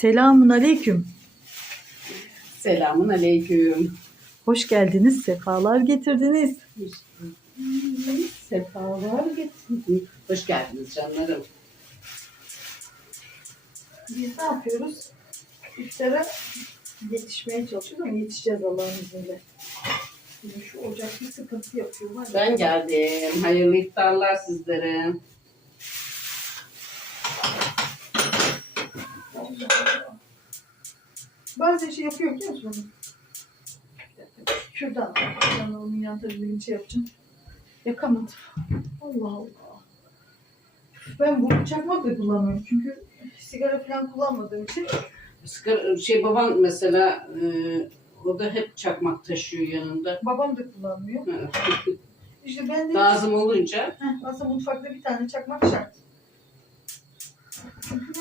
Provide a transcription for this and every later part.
Selamun aleyküm. Selamun aleyküm. Hoş geldiniz, sefalar getirdiniz. Sefalar getirdin. Hoş geldiniz canlarım. Biz ne yapıyoruz? İftara yetişmeye çalışıyoruz ama yetişeceğiz Allah'ın izniyle. Şimdi şu ocak bir sıkıntı yapıyor. Var ya. Ben geldim. Hayırlı iftarlar sizlere. Bazen şey yapıyor biliyor musun? Şuradan. Ben onun yan tarafını şey yapacağım. Yakamadım. Allah Allah. Ben bu çakmak da kullanmıyorum çünkü sigara falan kullanmadığım için Sigara- Şey babam mesela e, o da hep çakmak taşıyor yanında. babam da kullanmıyor. İşte ben de Lazım olunca Heh, aslında mutfakta bir tane çakmak şart. Çünkü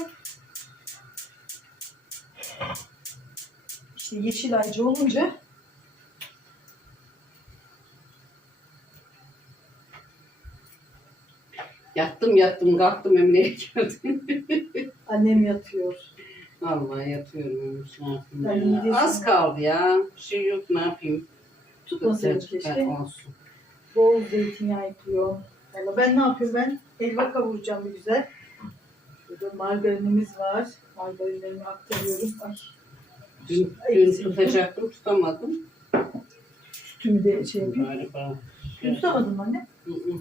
İşte yeşil aycı olunca yattım yattım kalktım Emre'ye geldim. annem yatıyor. Vallahi yatıyorum Ömür, ne yapayım ya. Az kaldı ya. Bir şey yok ne yapayım. Tutmasaydı Birazcık keşke. Olsun. Bol zeytinyağı ekliyor. Valla ben ne yapıyorum ben? Helva kavuracağım bir güzel. Burada margarinimiz var. Margarinlerimi aktarıyorum. Ay, Dün, dün tutacaktım tutamadım. sütümü de şey yapayım. Galiba. Dün tutamadın mı anne? Hı hı.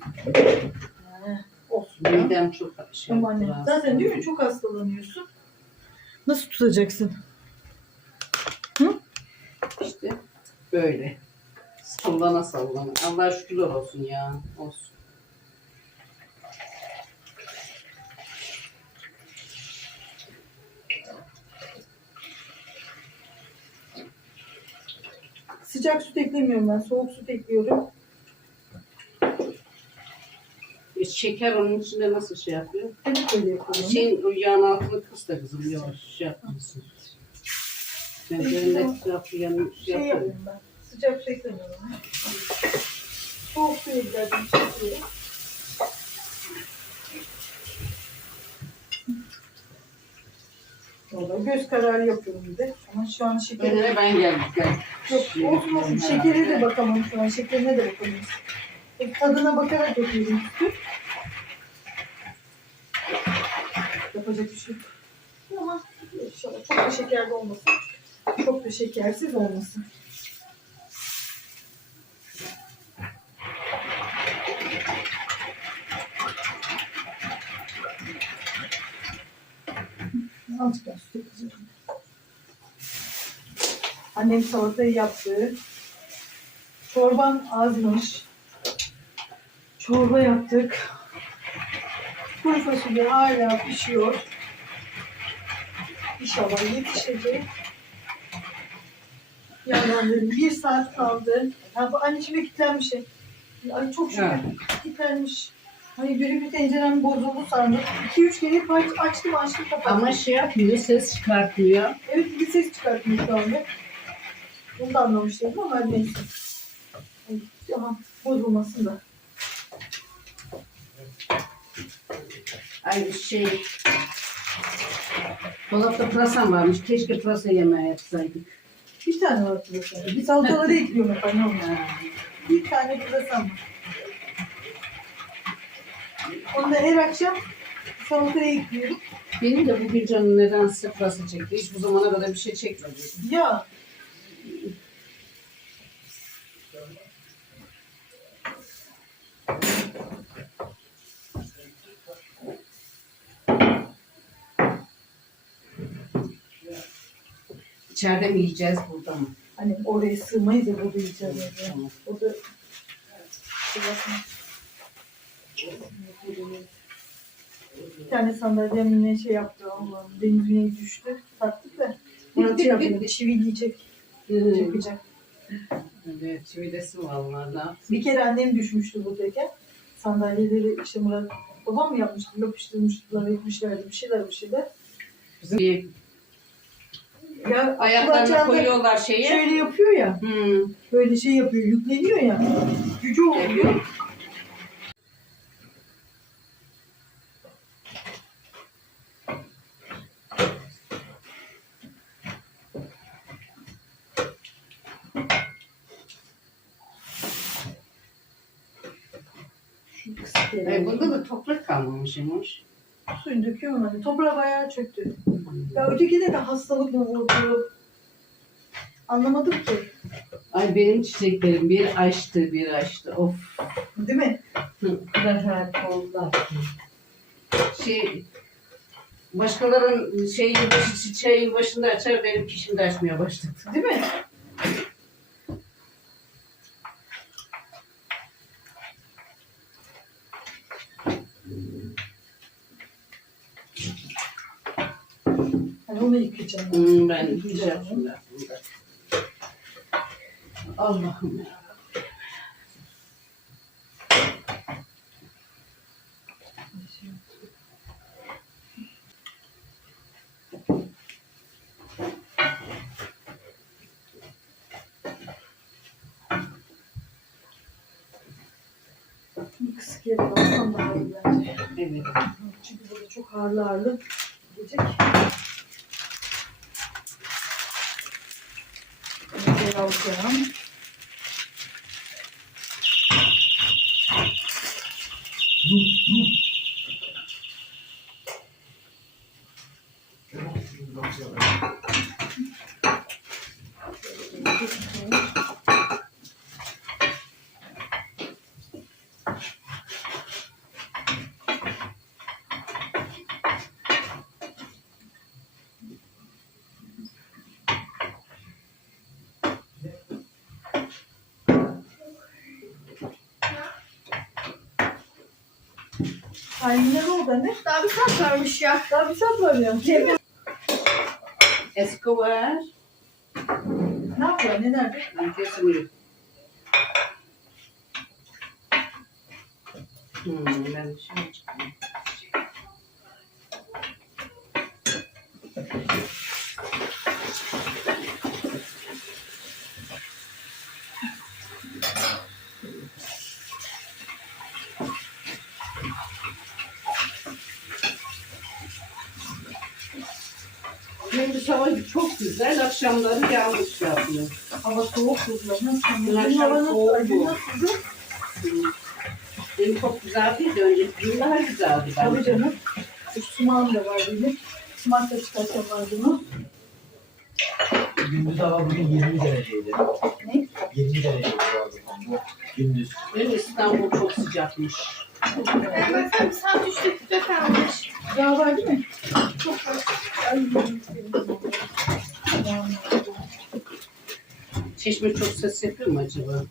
Olsun. ya. Midem çok şey Tamam anne. Zaten değil mi? Çok hastalanıyorsun. Nasıl tutacaksın? İşte böyle. Sallana sallana. Allah şükürler olsun ya. Olsun. Sıcak süt eklemiyorum ben. Soğuk süt ekliyorum. E, şeker onun içinde nasıl şey yapıyor? Hep böyle yapıyorum. Şeyin o yağın altını kıs da kızım yavaş şey yapmasın. Ben üzerinde tarafı yanı şey şey yapıyorum. yapıyorum ben. Sıcak su eklemiyorum. Soğuk su ekledim. Çekiyorum. Valla göz kararı yapıyorum bir de. Ama şu an şeker... Önüne ben geldim. Gel. Yok olsun olsun. Şekere de bakamam şu an. Şekerine de bakamam. E, tadına bakarak yapıyorum sütü. Yapacak bir şey yok. Ama inşallah çok da şekerli olmasın. Çok da şekersiz olmasın. Azıcık daha süt ekleyeceğim. Annem salatayı yaptı. Çorban azmış. Çorba yaptık. Kuru fasulye hala pişiyor. İnşallah yetişecek. Dedim bir saat kaldı. Ya bu anneciğime kilitlenmiş. Ay çok şükür Ha. kilitlenmiş. Hani biri bir tencerem bozuldu sandım. 2-3 kere aç- açtım açtım kapattım. Ama şey yapmıyor, ses çıkartmıyor. Evet bir ses çıkartmıyor şu anda. Bunu da anlamış değilim ama neyse. Ay, Tamam bozulmasın da. Ay şey... Dolapta pırasam varmış. Keşke pırasa yemeği yapsaydık. Bir tane var pırasa. Bir salataları ekliyorum. Ha. Bir tane pırasam var. Onu da her akşam salataya ekliyorum. Benim de bugün canım nedense pırasa çekti. Hiç bu zamana kadar bir şey çekmedi. Ya İçeride mi yiyeceğiz, burada mı? hani oraya sığmayız ya burada yiyeceğiz. Yani. Tamam. O da pırasa. Bir tane sandalyem ne şey yaptı Allah'ım. Deniz güneye düştü. Taktık da. Murat şey yapıyor. Çivi diyecek. Çekecek. Evet, çividesi vallahi. Bir kere annem düşmüştü buradayken. Sandalyeleri işte Murat babam mı yapmıştı? Yapıştırmıştılar, etmişlerdi bir şeyler bir şeyler. Bizim bir Ya da koyuyorlar şeye. Şöyle yapıyor ya. Hmm. Böyle şey yapıyor. Yükleniyor ya. Gücü oluyor. E, bunda da toprak kalmamış imiş. Suyunu döküyorum hani. Toprağa bayağı çöktü. Ya ötekide de hastalık mı vurdu? Anlamadım ki. Ay benim çiçeklerim bir açtı bir açtı. Of. Değil mi? Kadar harika oldular ki. Şey, başkalarının şey çiçeğin başında açar benim şimdi açmaya başladı. Değil mi? Hani onu yıkayacağım. Hmm, ben aslında. Allah'ım ya. Kısık alsam daha iyi bence. Evet. Çünkü burada çok ağırlı ağırlı gelecek. Önce alacağım. Ay ne oldu anne? Daha bir saat varmış ya. Daha bir saat var ya. Escobar. Ne yapıyor nerede? Kesin yok. Hmm, ben şey çıkayım. Gündüz hava çok güzel, akşamları yağmur yapıyor. Hava soğuk kızlar. Nasıl? Dün akşam hava nasıl? soğuktu. Dün çok güzel değildi, önceki gün daha güzeldi Tabii canım. Sumağım da var benim. Sumak da çıkartacağım var bunu. Gündüz hava bugün 20 dereceydi. Ne? 20 dereceydi gündüz. Dün İstanbul çok sıcakmış. Bir saat üç dakika kalmış. Daha var değil mi? Çok Çeşme çok ses yapıyor mu acaba?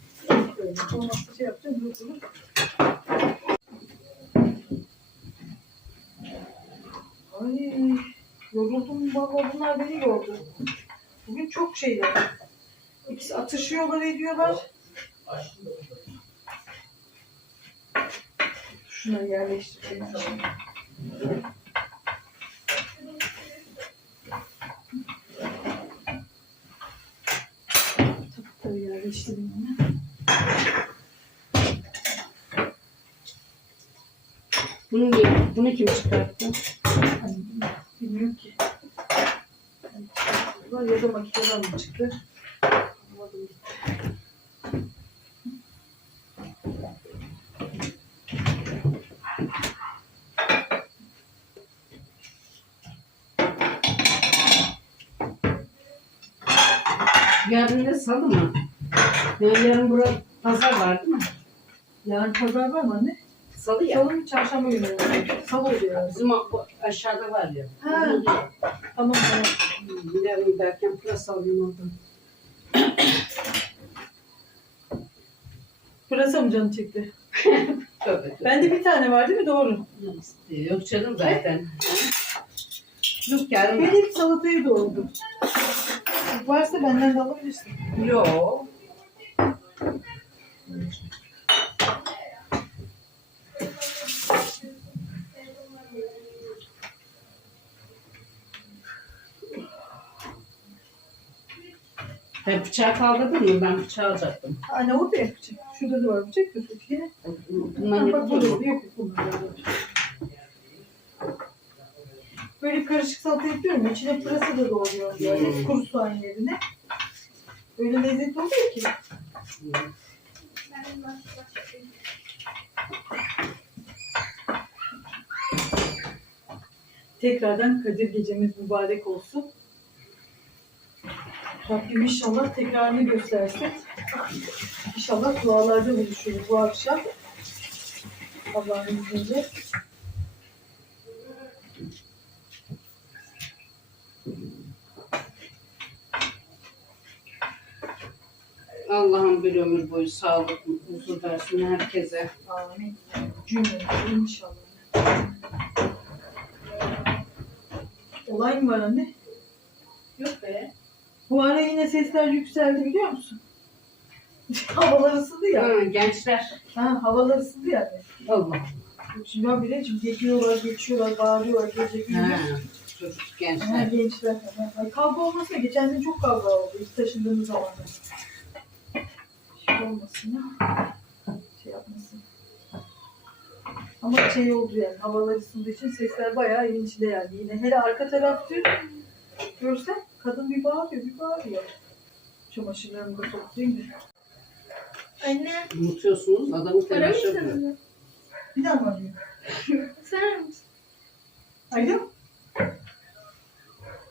Ay, yoruldum baba bunlar beni yordu. Bugün çok şeyler. İkisi atışıyorlar ediyorlar. Şunları yerleştireceğim. Tabakları yerleştireyim hemen. Bunu, bunu kim çıkarttı? Hani bilmiyorum ki. Ya da makineden mi çıktı? Yarın ne salı mı? Yani yarın burada pazar var değil mi? Yarın pazar var mı anne? Salı ya. Salı mı çarşamba günü oluyor? Salı oluyor. Bizim bu aşağıda var ya. Ha. Onu diyor. Tamam tamam. Hmm, Yarın derken pırasa alayım oradan. Pırasa mı canı çekti? Tövbe tövbe. Bende bir tane var değil mi? Doğru. Yok canım zaten. Yok yarın Ben hep salatayı doğradım. Varsa benden de alabilirsin. Yok. Ben bıçağı kaldırdın mı? Ben bıçağı alacaktım. Anne orada yapacak. Şurada da var bıçak da burada mı? yok yok bunlar. Böyle karışık salata yapıyorum. İçine pırasa da doğruyorum böyle. Hmm. Kuru soğan yerine. Öyle lezzetli oluyor ki. Hmm. Tekrardan Kadir gecemiz mübarek olsun. Rabbim inşallah tekrarını göstersin. İnşallah dualarda buluşuruz bu akşam. Allah'ın izniyle. Allah'ım bir ömür boyu sağlık, huzur versin herkese. Amin. Cümlemize inşallah. Olay mı var anne? Yok be. Bu ara yine sesler yükseldi biliyor musun? havalar ısındı ya. Ha, gençler. Ha, havalar ısındı ya. Allah. Şimdi ben bile şimdi geçiyorlar, geçiyorlar, bağırıyorlar gece gündüz. Ha, çocuk Ha, gençler. gençler. Ha, Ay, kavga olmasın. Geçen gün çok kavga oldu. İlk taşındığımız zaman. Şey olmasın ya. Şey yapmasın. Ama şey oldu yani. Havalar ısındığı için sesler bayağı evin içinde yani. Yine hele arka taraftı. Görsen kadın bir bağırıyor, bir bağırıyor. Çamaşırlarımı da da. Anne. Unutuyorsunuz adamın Para mı telaşı yapıyor. Bir daha mı arıyor? Sen? Alo?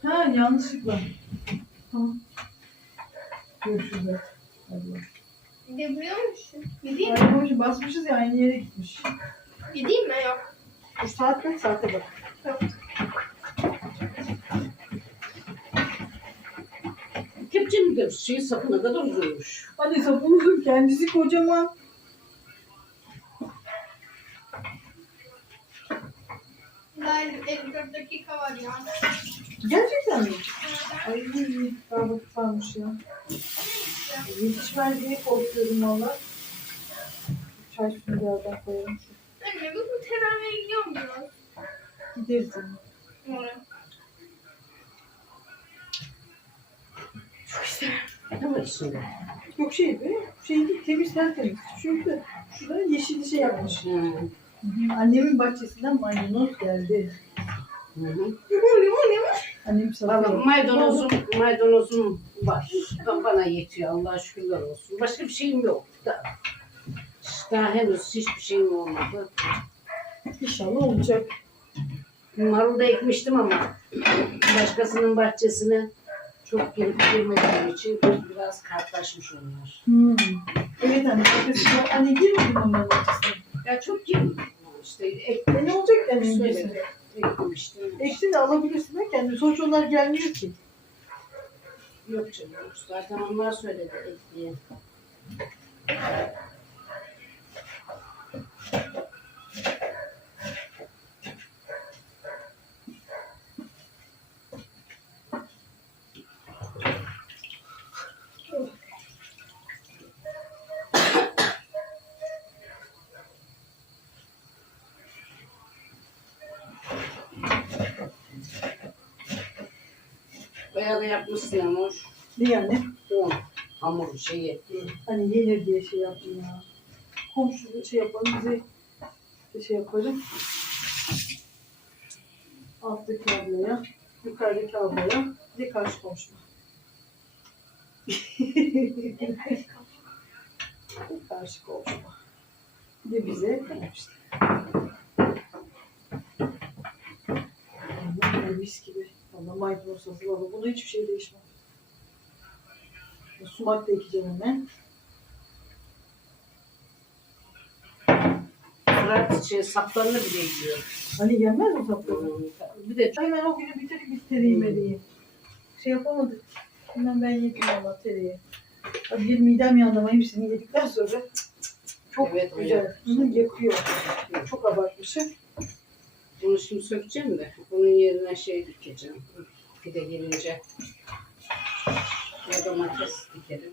Ha yanlışlıkla. Tamam. Görüşürüz. hadi. Hadi. bakalım. Gidebiliyormuşsun. Gideyim mi? Ay babacığım basmışız ya aynı yere gitmiş. Gideyim mi? Yok. Dur saat kaç saate bak. Yok. Kepçenin de şeyi sapına kadar uzunmuş. Hadi sapı uzun kendisi kocaman. Daha 54 dakika var ya. Gerçekten mi? Ay daha vakit varmış ya. Yetişmez diye korkuyorum valla. Çay suyu birazdan koyarım. Anne bugün teraviye gidiyor muyuz? Gideriz yani. Oraya. Evet şimdi. Yok şey be, şey değil, temiz tertemiz. Çünkü şurada yeşil şey yapmış. Hı. Annemin bahçesinden maydanoz geldi. Hı hı. Limon. Annem Valla satıyor. maydanozum, maydanozum var. Bana yetiyor Allah'a şükürler olsun. Başka bir şeyim yok. Da, daha henüz hiçbir şeyim olmadı. İnşallah olacak. Marul da ekmiştim ama başkasının bahçesine çok girip girmediğim için biraz kartlaşmış onlar. Hmm. Evet anne, bahçesine anne girmedin onların bahçesine. Ya çok girdim. İşte ek, E ne olacak yani? söyledi. Ektim işte. Eksin de alabilirsin de kendi. Sonuç onlar gelmiyor ki. Yok canım. Zaten onlar söyledi ek Bayağı da yapmışsın ama. Ne yani? Don, hamur şeyi. Hani yenir diye şey yaptım ya. Komşu şey yapalım bize bir şey yaparım. Alttaki ablaya, yukarıdaki ablaya, bir de karşı komşuma. karşı komşuma. Bir de bize işte. Mis gibi. Vallahi maydanoz sası var. Bunda hiçbir şey değişmez. Sumak da ekeceğim hemen. Fırat şey, saplarını bile yiyor. Hani gelmez mi sapları? Bir de Hemen o günü bitirip biz tereyi mereyi. Şey yapamadık. Hemen ben yedim valla tereyi. Hadi bir midem yandı ama hepsini yedikten sonra çok Evet, güzel. Bunu yakıyor. Çok abartmışım. Bunu şimdi sökeceğim de bunun yerine şey dikeceğim. Pide gelince. Ya domates dikerim.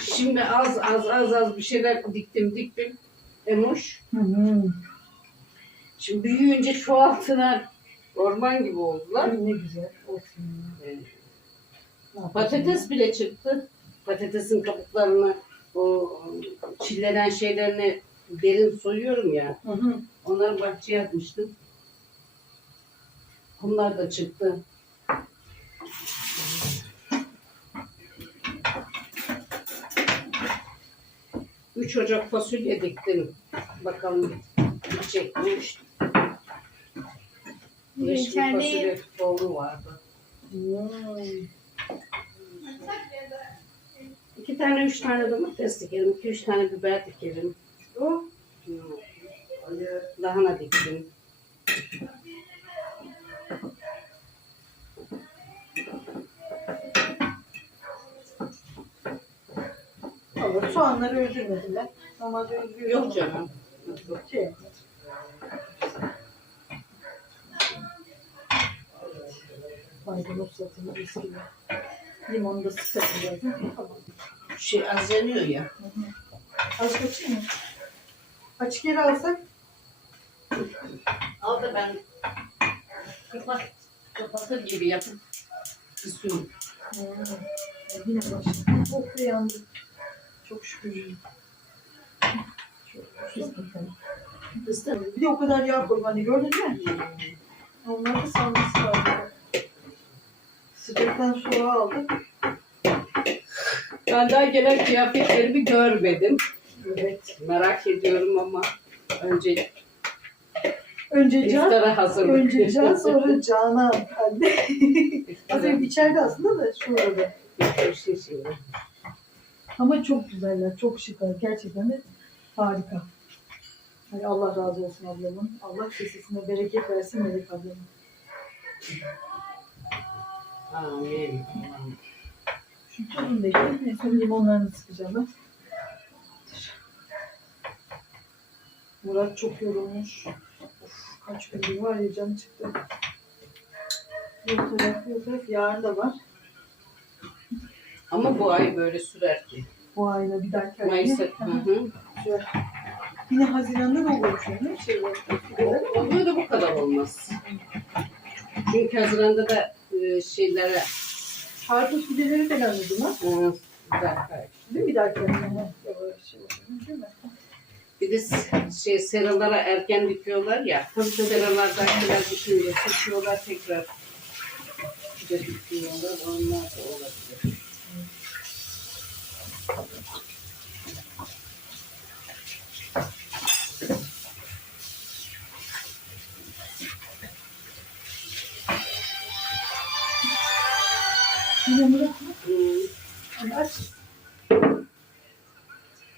Şimdi az az az az bir şeyler diktim diktim. Emoş. Hı hı. Şimdi büyüyünce çoğaltılar. Orman gibi oldular. Ay ne güzel. Olsun. Patates bile çıktı. Patatesin kabuklarını, o çillenen şeylerini derin soyuyorum ya. Hı hı. Onları bahçeye atmıştım. Onlar da çıktı. Üç ocak fasulye diktim. Bakalım bitecek mi? Yeşil fasulye tohumu vardı. İki tane, üç tane domates dikerim, iki, üç tane biber dikerim. O Hmm. Lahana diktim. olur. Soğanları öldürmediler. Normalde öldürüyor. Yok canım. Şey yapmadı. Maydanoz satımı gibi. Limonu da sıkalım zaten. Tamam. Şey az yanıyor ya. Az kaçayım mı? Açık yere alsak Al da ben kapat, kapatır gibi yapıp kısıyorum. Hmm. Yine başladı. Be yandı. Çok şükür. Çok şükür. Kıstım. Bir de o kadar yağ koydum hani gördün mü? Onlar da salması lazım. Sıcaktan soğuğa aldık. Ben daha gelen kıyafetlerimi görmedim. Evet. Merak ediyorum ama önce Önce can, iftara hazırlık. önce can sonra canan. Anne. Az önce içeride aslında da şurada. Bir şey şimdi. Ama çok güzeller, çok şıklar. Gerçekten de harika. Hani Allah razı olsun ablamın. Allah kesesine bereket versin Melek ablamın. Amin. Şu tadındaki en son limonlarını sıkacağım ben. Murat çok yorulmuş. Of, kaç gündür var ya canı çıktı. Bir taraf, bir taraf yarın da var. Ama bu ay böyle sürer ki. Bu ayda bir dahaki ay. Mayıs'a. Hı Hı hı. hı. Sürer. Yine Haziran'da da olur şu an. Şey var. Onda da bu kadar olmaz. Çünkü Haziran'da da e, şeylere Karpuz fideleri falan mı bunlar? e, bir dakika. Değil mi bir dahaki ay? Hı hı. Değil mi? Bir de şey seralara erken dikiyorlar ya. Tabii tabii. Seralardakiler dikince seçiyorlar tekrar. Bir de dikiyorlar. Onlar da olabilir.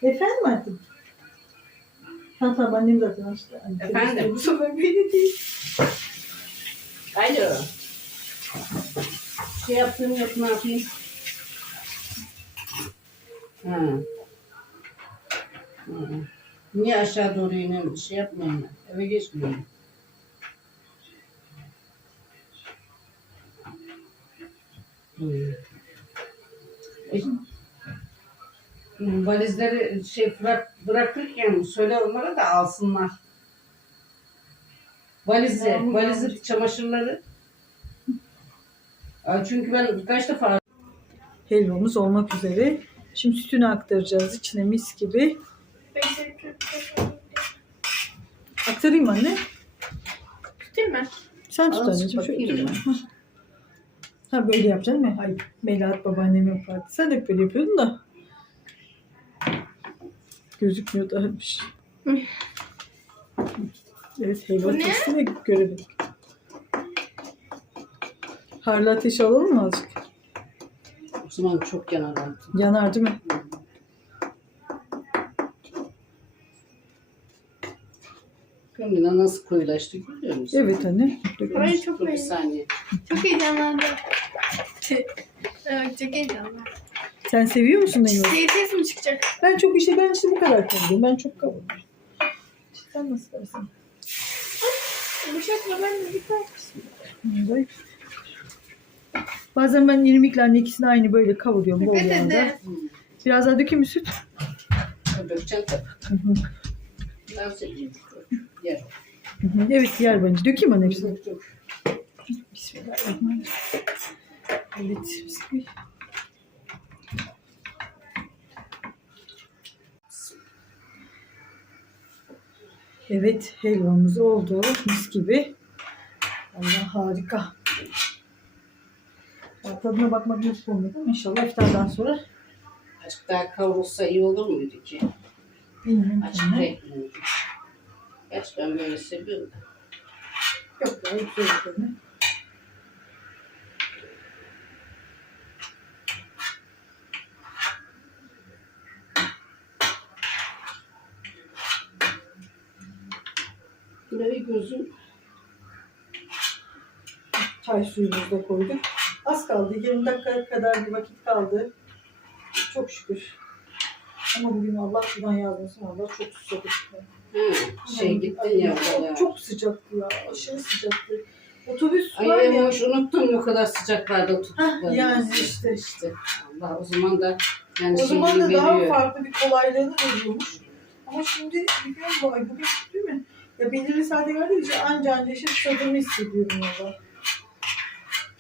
Efendim artık? Ha tamam annem zaten açtı. Anne, Efendim? Bu sefer beni değil. Alo. Şey yaptım yok ne yapayım? Ha. Hı. Niye aşağı doğru ineyim? Şey yapmayayım ben. Eve geçmiyorum. Hı. Valizleri şey bırak, bırakırken söyle onlara da alsınlar. Valizi, Yağmur valizi çamaşırları. Ay, Çünkü ben birkaç defa Helvamız olmak üzere. Şimdi sütünü aktaracağız. İçine mis gibi. Aktarayım mı anne. Tutayım mı? Sen tut anneciğim. Şöyle. Ha böyle yapacaksın mi? Ay Melahat babaannem yapardı. Sen de hep böyle yapıyordun da. Gözükmüyor daha bir şey. Evet helva ne? testini görelim. Harlı ateşi alalım mı azıcık? o zaman çok yanar artık. Yanar değil mi? Gömüne nasıl koyulaştı görüyor musun? Evet anne. Ay çok Dur bir saniye. Çok heyecanlandım. evet çok heyecanlandım. Sen seviyor musun helva? Ses mi çıkacak? Ben çok işe ben işte bu kadar kavuruyorum. Ben çok kavuruyorum. Sen nasıl dersin? Bıçakla ben de bir. Bazen ben irmikle anne ikisini aynı böyle kavuruyorum bol yağda. Biraz daha dökeyim mi süt? Dökeceğim tabii. Nasıl yiyeyim? Yer. Hı hı. Evet yer bence. Dökeyim anne hepsini. Bismillahirrahmanirrahim. Evet. bismillah. Evet helvamız oldu. Mis gibi. Allah harika. Tadına bakmak nasip olmadı ama inşallah iftardan sonra Azıcık daha kavrulsa iyi olur muydu ki? bilmiyorum. Açık miydi? Gerçi ben böyle seviyorum. Yok ya hep söylediklerini. Buraya gözüm Çay suyumuzu da koyduk. Az kaldı. 20 dakika kadar bir vakit kaldı. Çok şükür. Ama bugün Allah şuradan yazmasın. Allah çok susadık. ha, şey gittin ya Çok, buraya. çok sıcaktı ya. Aşırı sıcaktı. Otobüs var Ay ya. Emoş unuttun mu kadar sıcaklarda tuttuklarını. yani işte. işte. Allah o zaman da yani O zaman da şeyini daha veriyor. farklı bir kolaylığını veriyormuş. Ama şimdi bilmiyorum vay bugün? Ya belirli saate geldikçe anca anca işin tadını hissediyorum valla.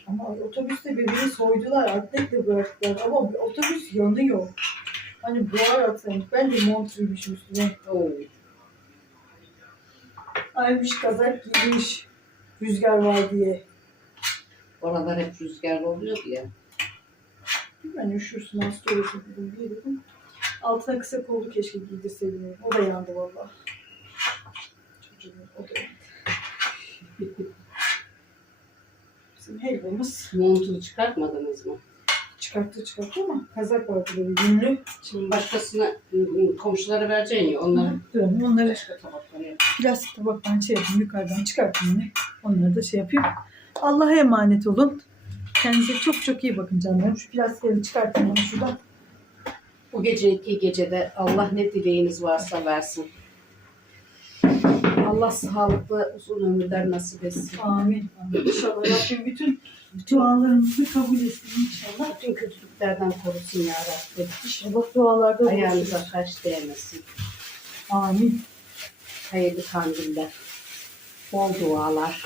Ama otobüste birbirini soydular, atletle bıraktılar. Ama otobüs yanıyor. Hani buhar atsan, ben de mont giymişim üstüne. Oo. Aymış kazak giymiş, rüzgar var diye. Oralar hep rüzgarlı oluyordu ya. Ben üşürsün hasta olursun dedim diye dedim. Altına kısa kollu keşke giydirseydim. O da yandı valla. Çocuğum o da yandı. Bizim helvamız Montunu çıkartmadınız mı? çıkarttı çıkarttı ama kazak vardı böyle yünlü. Şimdi başkasına ıı, komşulara vereceksin ya onları. Durun onları Başka tabaklara plastik tabaktan şey yapayım yukarıdan çıkartayım yine. Onları da şey yapayım. Allah'a emanet olun. Kendinize çok çok iyi bakın canlarım. Şu plastikleri çıkartayım ben şuradan. Bu geceki gecede Allah ne dileğiniz varsa versin. Allah sağlıklı uzun ömürler nasip etsin. Amin. Amin. İnşallah Rabbim bütün dualarımızı kabul etsin inşallah. Bütün kötülüklerden korusun ya Rabbi. İnşallah dualarda Ayağınıza buluşuruz. taş değmesin. Amin. Hayırlı kandiller. Bol dualar.